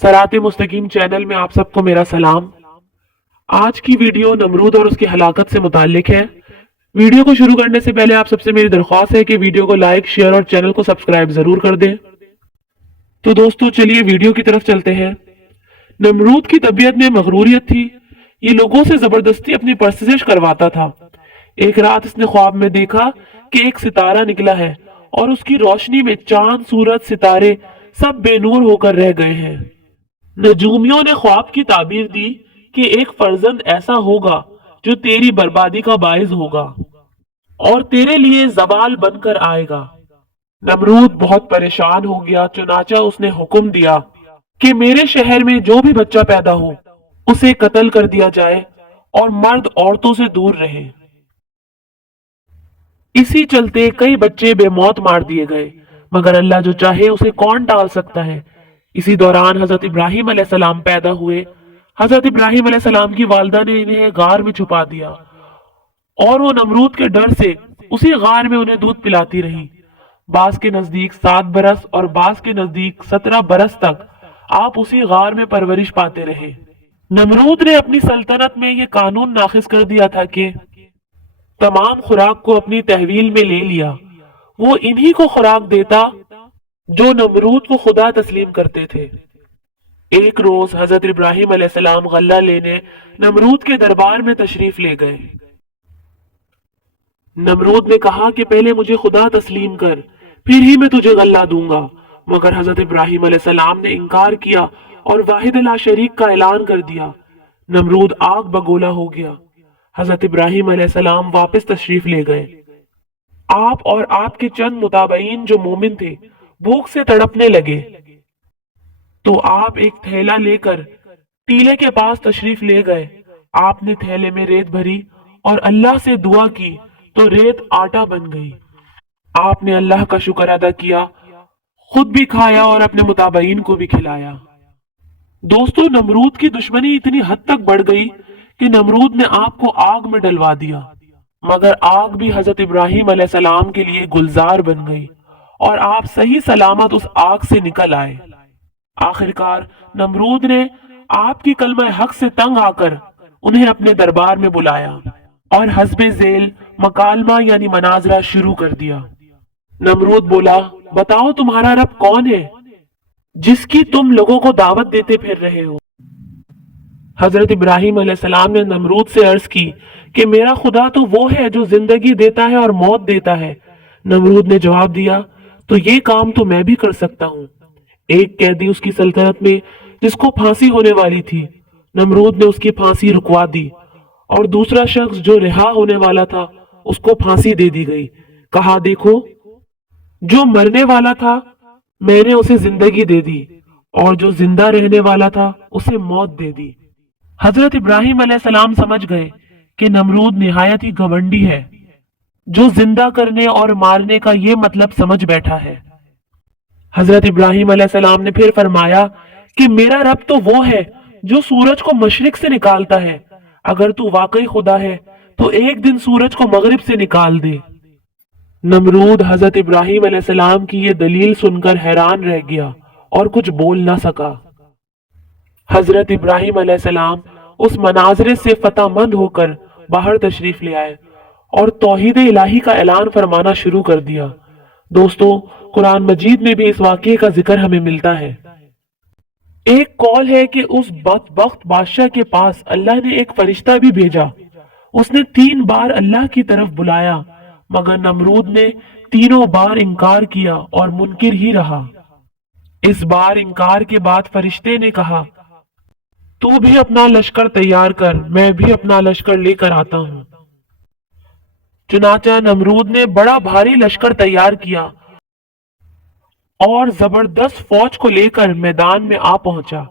सरात मुस्तकीम channel में आप सबको मेरा सलाम। आज की वीडियो नमरूद और उसकी हलाकत से मुताल्लिक है। वीडियो को शुरू करने से पहले आप सबसे मेरी दरख्वास्त है कि वीडियो को लाइक, शेयर और चैनल को सब्सक्राइब जरूर कर दें। तो दोस्तों चलिए वीडियो की तरफ चलते हैं। नमरूद की तबीयत में मगरूरियत थी। ये लोगों से जबरदस्ती अपनी परस्तिश करवाता था। एक रात इसने ख्वाब में देखा कि एक सितारा निकला है और उसकी रोशनी में चांद, सूरज, सितारे सब बेनूर होकर रह गए हैं। नजूमियों ने ख्वाब की ताबीर दी कि एक फर्जंद ऐसा होगा जो तेरी बर्बादी का बाइस होगा और तेरे लिए जवाल बनकर आएगा। नमरूद बहुत परेशान हो गया। चुनाचा उसने हुक्म दिया कि मेरे शहर में जो भी बच्चा पैदा हो उसे कत्ल कर दिया जाए और मर्द औरतों से दूर रहे। इसी चलते कई बच्चे बेमौत मार दिए गए, मगर अल्लाह जो चाहे उसे कौन टाल सकता है। इसी दौरान हजरत इब्राहिम अलैहिस्सलाम पैदा हुए। हजरत इब्राहिम अलैहिस्सलाम की वालिदा ने इन्हें गार में छुपा दिया और वो नमरूद के डर से उसी गार में उन्हें दूध पिलाती रही। बास के नजदीक 7 बरस और बास के नजदीक 17 बरस तक आप उसी गार में परवरिश पाते रहे। नमरूद ने अपनी सल्तनत में यह कानून नाफिज कर दिया था कि तमाम खुराक को अपनी तहवील में ले लिया। वो इन्हीं को खुराक देता जो नमरूद को खुदा तस्लीम करते थे। एक रोज हजरत इब्राहिम अलैहिस्सलाम गल्ला लेने नमरूद के दरबार में तशरीफ ले गए। नमरूद ने कहा कि पहले मुझे खुदा तस्लीम कर, फिर ही मैं तुझे गल्ला दूंगा। मगर हजरत इब्राहिम अलैहिस्सलाम ने इनकार किया और वाहिद ला शरीक का ऐलान कर दिया। नमरूद आग बगोला हो गया। हजरत इब्राहिम अलैहिस्सलाम वापस तशरीफ ले गए। आप और आपके चंद मुताबईन जो मोमिन थे भूख से तड़पने लगे, तो आप एक थैला लेकर टीले के पास तशरीफ ले गए। आपने थैले में रेत भरी और अल्लाह से दुआ की तो रेत आटा बन गई। आपने अल्लाह का शुक्र अदा किया, खुद भी खाया और अपने मुताबईन को भी खिलाया। दोस्तों, नमरूद की दुश्मनी इतनी हद तक बढ़ गई कि नमरूद ने आपको आग में डलवा दिया, मगर आग भी हजरत इब्राहिम अलैहिस्सलाम के लिए गुलजार बन गई और आप सही सलामत उस आग से निकल आए। आखिरकार नमरूद ने आपकी कलमा हक से तंग आकर उन्हें अपने दरबार में बुलाया और हस्बे झेल मकालमा यानी मनाजरा शुरू कर दिया। नमरूद बोला, बताओ तुम्हारा रब कौन है जिसकी तुम लोगों को दावत देते फिर रहे हो। हजरत इब्राहिम अलैहिस्सलाम ने नमरूद से अर्ज की कि मेरा खुदा तो वो है जो जिंदगी देता है और मौत देता है। नमरूद ने जवाब दिया, तो ये काम तो मैं भी कर सकता हूँ। एक कैदी उसकी सल्तनत में जिसको फांसी होने वाली थी, नमरूद ने उसकी फांसी रुकवा दी और दूसरा शख्स जो रिहा होने वाला था उसको फांसी दे दी गई। कहा, देखो, जो मरने वाला था मैंने उसे जिंदगी दे दी और जो जिंदा रहने वाला था उसे मौत दे दी। हजरत इब्राहिम अलैहिस्सलाम समझ गए कि नमरूद निहायत ही घमंडी है, जो जिंदा करने और मारने का ये मतलब समझ बैठा है। हजरत इब्राहिम अलैहिस्सलाम ने फिर फरमाया कि मेरा रब तो वो है जो सूरज को मशरिक से निकालता है। अगर तू वाकई खुदा है तो एक दिन सूरज को मगरिब से निकाल दे। नमरूद हजरत इब्राहिम अलैहिस्सलाम की ये दलील सुनकर हैरान रह गया और कुछ बोल ना सका। हजरत इब्राहिम अलैहिस्सलाम उस मनाजरे से फतहमंद होकर बाहर तशरीफ ले आए और तौहीद इलाही का ऐलान फरमाना शुरू कर दिया। दोस्तों, कुरान मजीद में भी इस वाक़ये का जिक्र हमें मिलता है। एक कौल है कि उस बख्त बादशाह के पास अल्लाह ने एक फरिश्ता भी भेजा। उसने 3 बार अल्लाह की तरफ बुलाया, मगर नमरूद ने तीनों बार इनकार किया और मुनकिर ही रहा। इस बार इनकार के बाद फरिश्ते ने कहा, तू भी अपना लश्कर तैयार कर, मैं भी अपना लश्कर लेकर आता हूं। चुनाचा नमरूद ने बड़ा भारी लश्कर तैयार किया और जबरदस्त फौज को लेकर मैदान में आ पहुंचा।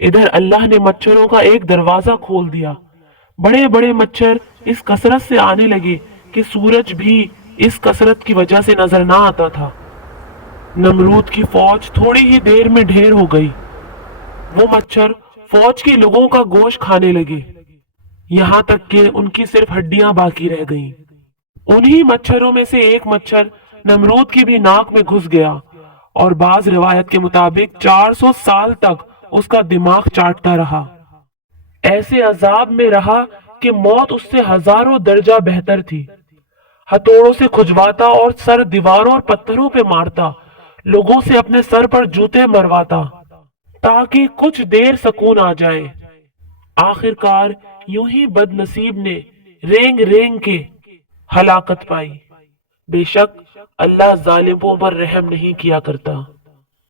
इधर अल्लाह ने मच्छरों का एक दरवाजा खोल दिया। बड़े बड़े मच्छर इस कसरत से आने लगे कि सूरज भी इस कसरत की वजह से नजर ना आता था। नमरूद की फौज थोड़ी ही देर में ढेर हो गई। वो मच्छर फौज के लोगों का गोश्त खाने लगे, यहाँ तक कि उनकी सिर्फ हड्डियां बाकी रह गईं। उन्हीं मच्छरों में से एक मच्छर नमरूद की भी नाक में घुस गया और बाज रिवायत के मुताबिक 400 साल तक اس کا دماغ چاٹتا رہا۔ ایسے عذاب میں رہا کہ موت اس سے ہزاروں درجہ بہتر تھی۔ ہتھوڑوں سے کھجواتا اور سر دیواروں اور پتھروں پہ مارتا، لوگوں سے اپنے سر پر جوتے مرواتا تاکہ کچھ دیر سکون آ جائے۔ آخر کار یوں ہی بد نصیب نے رینگ رینگ کے ہلاکت پائی۔ بے شک اللہ ظالموں پر رحم نہیں کیا کرتا۔